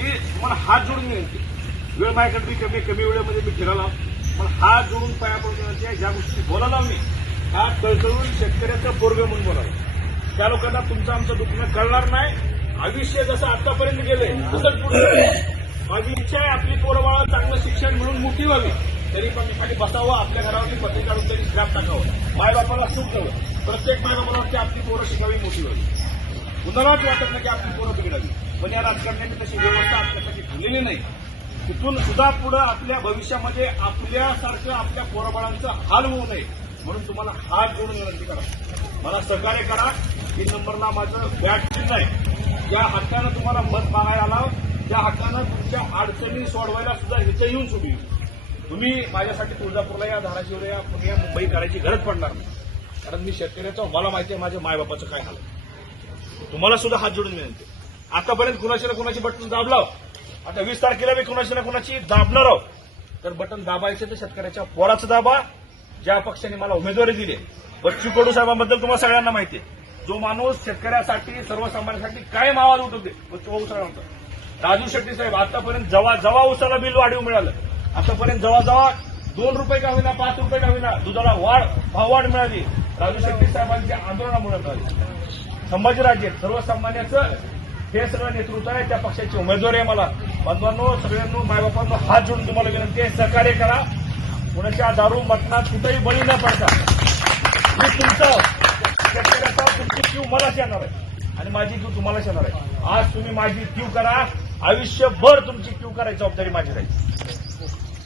ही मला हात जोडून विनंती. वेळ माझ्याकडे कमी कमी वेळेमध्ये मी फिरायला पण हात जोडून पाया पडून ज्या गोष्टी बोलायला मी हा तळतळून शेतकऱ्याचं पोरग म्हणून बोलावं त्या लोकांना तुमचं आमचं दुखणं कळणार नाही. आयुष्य जसं आतापर्यंत गेलंय तसंच पुढे माझी इच्छा आहे आपली पोरबाळा चांगलं शिक्षण मिळून मोठी व्हावी तरी पण मी खाली बसावं आपल्या घरावरती पत्रिका काढून तरी स्लॅब टाकावं. मायबापाला सुख द्यावं. प्रत्येक मायबापाला वाटते आपली पोरं शिकावी मोठी व्हावी. कुणालाच वाटत नाही की आपली पोरं बिघडावी. पण या राजकारण्याची तशी व्यवस्था आपल्यासाठी झालेली नाही. तिथून सुद्धा पुढं आपल्या भविष्यामध्ये आपल्यासारखं आपल्या पोराबाळांचं हाल होऊ नये म्हणून तुम्हाला हात जोडून विनंती करा. मला सहकार्य करा. तीन नंबरला माझं बॅट चिन्ह आहे. ज्या हक्कानं तुम्हाला मत मागायला आला त्या हक्कानं तुमच्या अडचणी सोडवायला सुद्धा इथे येऊन सुरू तुम्ही माझ्यासाठी तुळजापूरला या धाराशिवला या पुणे या मुंबई करायची गरज पडणार नाही. कारण मी शेतकऱ्याचा मला माहिती आहे माझ्या मायबापाचं काय हाल तुम्हाला सुद्धा हात जोडून विनंती आतापर्यंत कुणाची ना कुणाची बटन दाबलाव आता वीस तारखेला मी कुणाची ना कुणाची दाबणार आहोत. तर बटन दाबायचे तर शेतकऱ्याच्या पोराचं दाबा. ज्या पक्षाने मला उमेदवारी दिली बच्चू कडू साहेबांबद्दल तुम्हाला सगळ्यांना माहिती आहे. जो माणूस शेतकऱ्यासाठी सर्वसामान्यांसाठी काय आवाज उठवते. बच्चू कडू साहेबांचा राजू शेट्टी साहेब आतापर्यंत जवा जवा उसाला बिल वाढीव मिळालं. आतापर्यंत जवा जवा दोन रुपये का होईना पाच रुपये का होईना दुधाला वाढ भाववाढ मिळाली. राजू शेट्टी साहेबांच्या आंदोलनामुळे मिळाली. संभाजीराजे सर्वसामान्याचं हे सगळं नेतृत्व आहे त्या पक्षाची उमेदवारी आहे मला. बंधवांनो सगळ्यांनो मायबापांनो हात जोडून तुम्हाला विनंती आहे सहकार्य करा. कुणाच्या दारू मतनात कुठेही बळी न पडता. मी तुमचं शेतकऱ्याचा तुमची क्यू मलाच येणार आहे. आणि माझी क्यू तुम्हालाच येणार आहे. आज तुम्ही माझी क्यू करा. आयुष्यभर तुमची क्यू करायची जबाबदारी माझी राहील.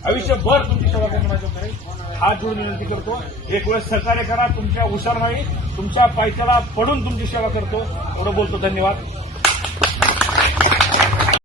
आयुष्यभर तुमची सेवा करणे माझी जबाबदारी हात जोडून विनंती करतो. एक वेळेस सहकार्य करा. तुमच्या हुशार नाही तुमच्या पायथ्याला पडून तुमची सेवा करतो. एवढं बोलतो. धन्यवाद.